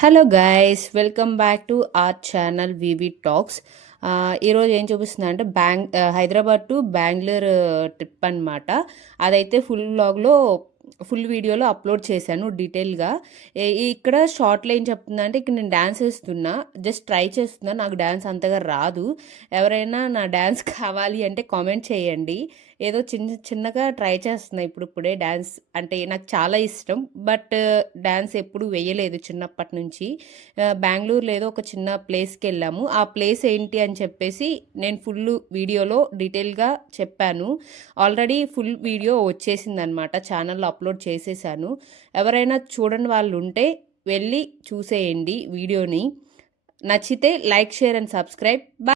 Hello guys, welcome back to our channel VV talks. ఈరోజు ఏం చూపిస్తున్నా అంటే హైదరాబాద్ టు బెంగళూరు ట్రిప్ అనమాట. అదైతే ఫుల్ వీడియోలో అప్లోడ్ చేశాను డీటెయిల్గా. ఇక్కడ షార్ట్లో ఏం చెప్తున్నా అంటే ఇక్కడ నేను డ్యాన్స్ వేస్తున్నా, జస్ట్ ట్రై చేస్తున్నా. నాకు డ్యాన్స్ అంతగా రాదు. ఎవరైనా నా డ్యాన్స్ కావాలి అంటే కామెంట్ చేయండి. ఏదో చిన్నగా ట్రై చేస్తున్నా ఇప్పుడిప్పుడే. డ్యాన్స్ అంటే నాకు చాలా ఇష్టం, బట్ డ్యాన్స్ ఎప్పుడు వేయలేదు చిన్నప్పటి నుంచి. బెంగళూరులో ఏదో ఒక చిన్న ప్లేస్కి వెళ్ళాము. ఆ ప్లేస్ ఏంటి అని చెప్పేసి నేను ఫుల్ వీడియోలో డీటెయిల్గా చెప్పాను. ఆల్రెడీ ఫుల్ వీడియో వచ్చేసింది అనమాట, ఛానల్లో అప్లోడ్ చేసేసాను. ఎవరైనా చూడని వాళ్ళు ఉంటే వెళ్ళి చూసేయండి వీడియోని. నచ్చితే లైక్, షేర్ అండ్ సబ్స్క్రైబ్.